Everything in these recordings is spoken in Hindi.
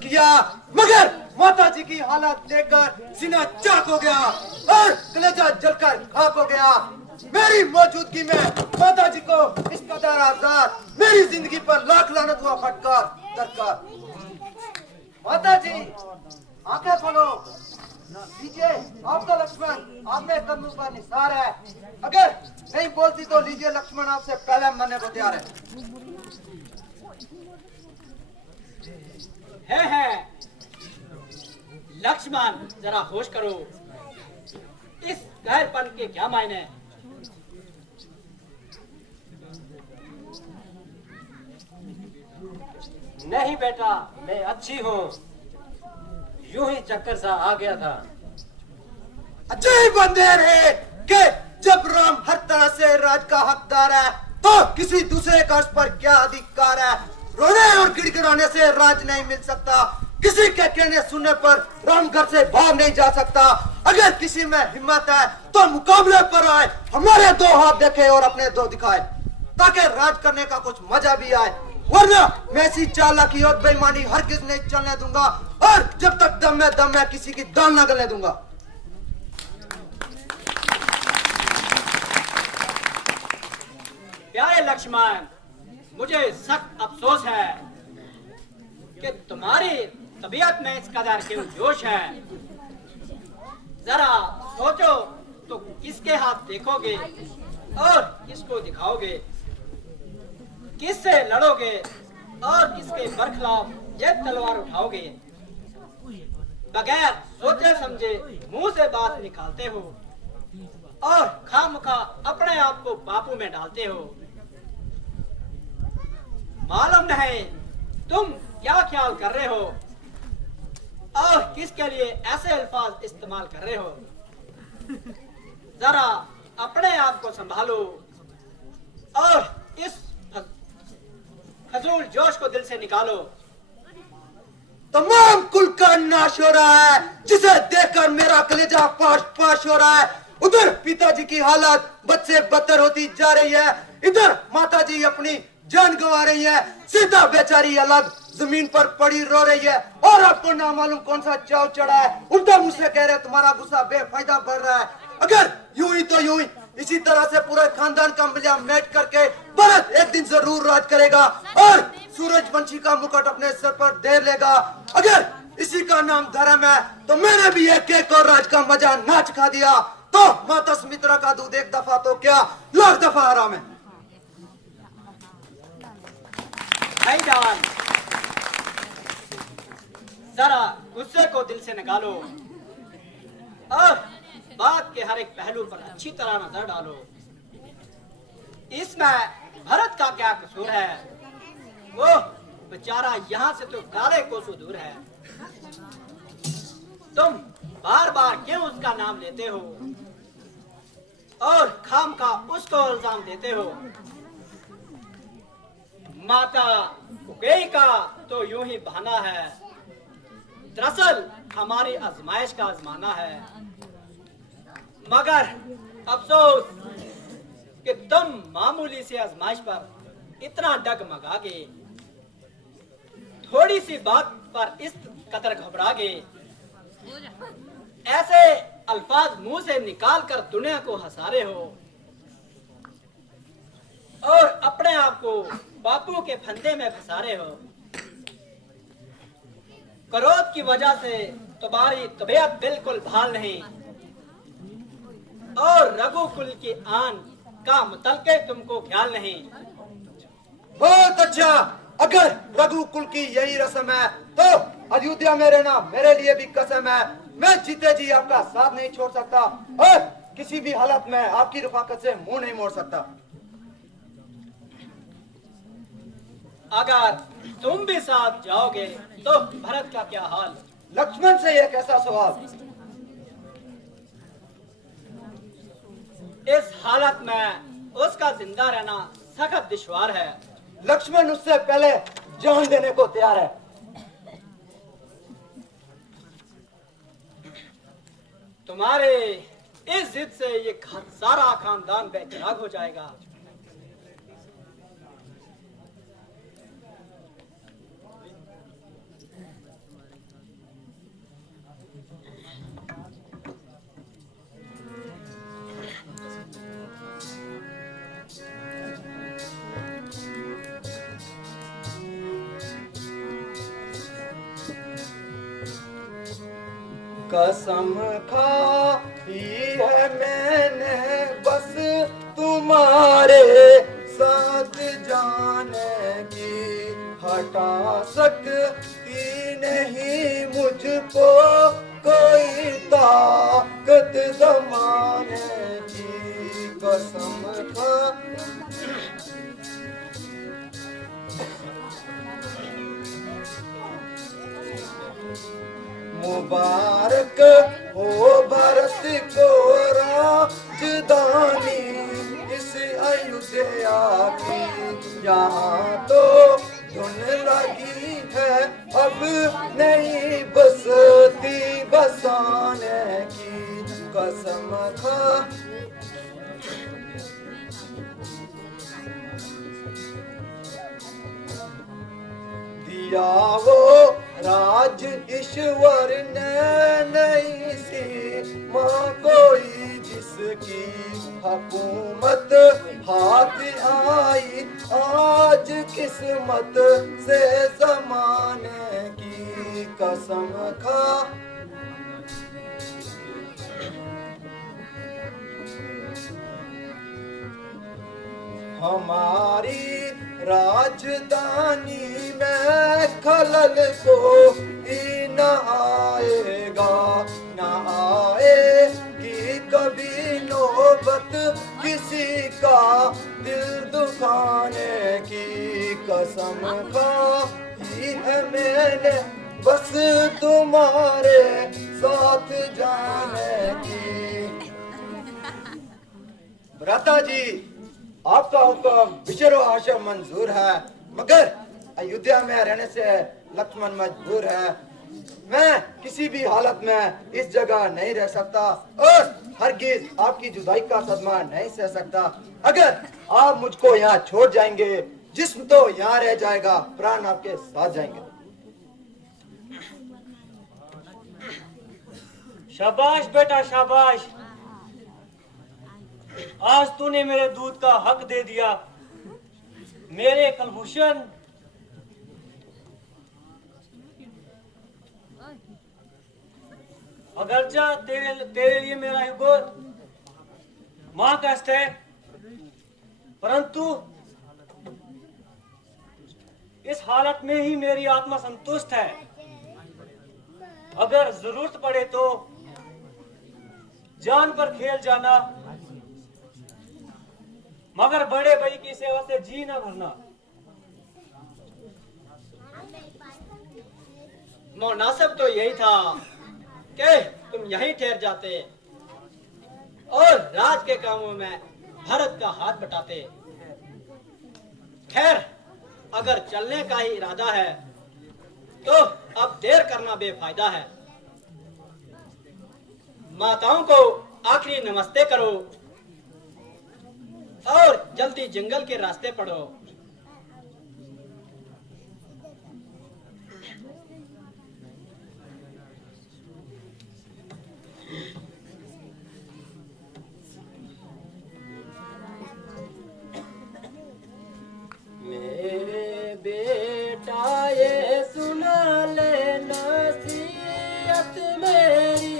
किया, मगर माता जी की हालत देखकर सीना चाक हो गया और कलेजा जलकर खाक हो गया। मेरी मौजूदगी में माता जी को इस कदर आजाद, मेरी जिंदगी पर लाख लानत हुआ फटकार दरकार। माता जी आंखें खोलो, लीजिए आपका लक्ष्मण आप में कदम पर निसार है। अगर नहीं बोलती तो लीजिए लक्ष्मण आपसे पहले मरने को तैयार है। लक्ष्मण जरा होश करो, इस गैरपन के क्या मायने? नहीं बेटा, मैं अच्छी हूँ, यूं ही चक्कर सा आ गया था। अजय बंदेर है कि जब राम हर तरह से राज का हकदार है तो किसी दूसरे का उस पर क्या अधिकार है। रोने और गिड़गिड़ाने से राज नहीं मिल सकता, किसी के कहने सुनने पर राम घर से बाहर नहीं जा सकता। अगर किसी में हिम्मत है तो मुकाबले पर आए, हमारे दो हाथ देखे और अपने दो दिखाए, ताकि राज करने का कुछ मजा भी आए। वरना मैं ऐसी चालाकी और बेईमानी हरगिज नहीं चलने दूंगा, और जब तक दम है किसी की दाल न गलने दूंगा। प्यारे लक्ष्मण, मुझे सख्त अफसोस है कि तुम्हारी तबीयत में इस कदर क्यों जोश है। जरा सोचो तो किसके हाथ देखोगे और किसको दिखाओगे, किससे लड़ोगे और किसके बरखिलाफ ये तलवार उठाओगे। बगैर सोचे समझे मुंह से बात निकालते हो और खामखा अपने आप को बापू में डालते हो। मालूम नहीं तुम क्या ख्याल कर रहे हो और किसके लिए ऐसे अल्फाज इस्तेमाल कर रहे हो। जरा अपने आप को संभालो और इस फजूल जोश को दिल से निकालो। तमाम कुल का नाश हो रहा है, जिसे देखकर मेरा कलेजा पाश पाश हो रहा है। उधर पिताजी की हालत बद से बदतर होती जा रही है, इधर माताजी अपनी जान गंवा रही है, सीता बेचारी अलग जमीन पर पड़ी रो रही है, और आपको ना मालूम कौन सा चाव चढ़ा है। उल्टा मुझसे कह रहे तुम्हारा गुस्सा बेफायदा बढ़ रहा है। अगर यूं ही तो यूं ही इसी तरह से पूरे खानदान का मिला मेट करके भरत एक दिन जरूर राज करेगा और सूरजवंशी का मुकुट अपने सर पर दे लेगा। अगर इसी का नाम धर्म है तो मैंने भी एक और राज का मजा ना चखा दिया, तो माता सुमित्रा का दूध एक दफा तो क्या लाख दफा हराम है। भाईजान, जरा गुस्से को दिल से निकालो और बात के हर एक पहलू पर अच्छी तरह नजर डालो। इसमें भरत का क्या कसूर है? वो बेचारा यहाँ से तो काले कोसों दूर है। तुम बार बार क्यों उसका नाम लेते हो और खाम का उसको इल्जाम देते हो? माता कुकई का तो यूं ही बहाना है, दरअसल हमारी आजमाइश का आजमाना है। मगर अफसोस कि तुम मामूली सी आजमाइश पर इतना डगमगा गए, थोड़ी सी बात पर इस कदर घबरा गए, ऐसे अल्फाज मुंह से निकाल कर दुनिया को हंसारे हो और अपने आप को बापू के फंदे में फंसारे हो। क्रोध की वजह से तुम्हारी तबीयत बिल्कुल भाल नहीं और रघुकुल की आन का मुतलके तुमको ख्याल नहीं। बहुत अच्छा, अगर रघुकुल की यही रस्म है तो अयोध्या में रहना मेरे लिए भी कसम है। मैं जीते जी आपका साथ नहीं छोड़ सकता और किसी भी हालत में आपकी रफाकत से मुंह नहीं मोड़ सकता। अगर तुम भी साथ जाओगे तो भरत का क्या हाल? लक्ष्मण से यह कैसा सवाल? इस हालत में उसका जिंदा रहना सख्त दुश्वार है। लक्ष्मण उससे पहले जान देने को तैयार है। तुम्हारे इस जिद से ये सारा खानदान बेचिराग हो जाएगा। कसम खाई है मैंने बस तुम्हारे साथ जाने की, हटा सकती नहीं मुझको कोई ताकत जमाने की। कसम खा मुबारक हो भरत को राजधानी इस अयोध्या की, यहाँ तो धुन लगी है अब नहीं बसती बसाने की। कसम खा दिया वो राज ईश्वर ने नहीं सी माँ कोई जिसकी हुकूमत हाथ आई आज किस्मत से जमाने की। कसम खा हमारी राजधानी में खलल को ही न आएगा, न आएगी कभी नौबत किसी का दिल दुखाने की। कसम खाई है मैंने बस तुम्हारे साथ जाने की। भ्राता जी, आपका हुक्म बिशर व हाशम मंजूर है, मगर अयोध्या में रहने से लक्ष्मण मजबूर है। मैं किसी भी हालत में इस जगह नहीं रह सकता और हरगिज आपकी जुदाई का सदमा नहीं सह सकता। अगर आप मुझको यहाँ छोड़ जाएंगे, जिस्म तो यहाँ रह जाएगा, प्राण आपके साथ जाएंगे। शाबाश बेटा शाबाश, आज तूने मेरे दूध का हक दे दिया। मेरे कुलभूषण, अगरचा तेरे लिए मेरा युगो मां कष्ट है, परंतु इस हालत में ही मेरी आत्मा संतुष्ट है। अगर जरूरत पड़े तो जान पर खेल जाना, मगर बड़े भाई की सेवा से जी ना भरना। मुनासिब तो यही था कि तुम यहीं ठहर जाते और राज के कामों में भरत का हाथ बटाते। खैर, अगर चलने का ही इरादा है तो अब देर करना बेफायदा है। माताओं को आखिरी नमस्ते करो और जल्दी जंगल के रास्ते पढ़ो। मेरे बेटा ये सुना ले नसीहत मेरी,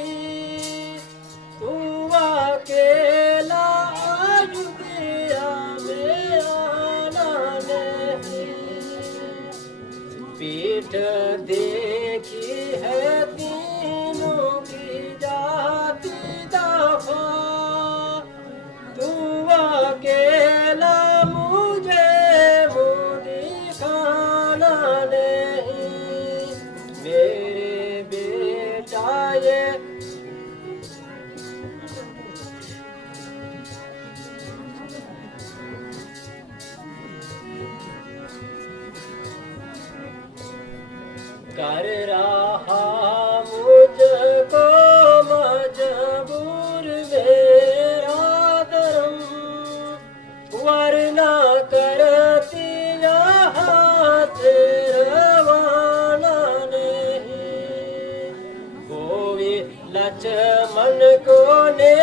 तू अकेला अयोध्या में आना नहीं। पीठ देखी है तीनों की जाती दफा, तू अकेला मुझे दिखाना नहीं। मेरे बेटा ये कर रहा मुझको मजबूर मेरा धर्म, वरना करती यहाँ से रवाना नहीं। कोई लक्ष्मण को ने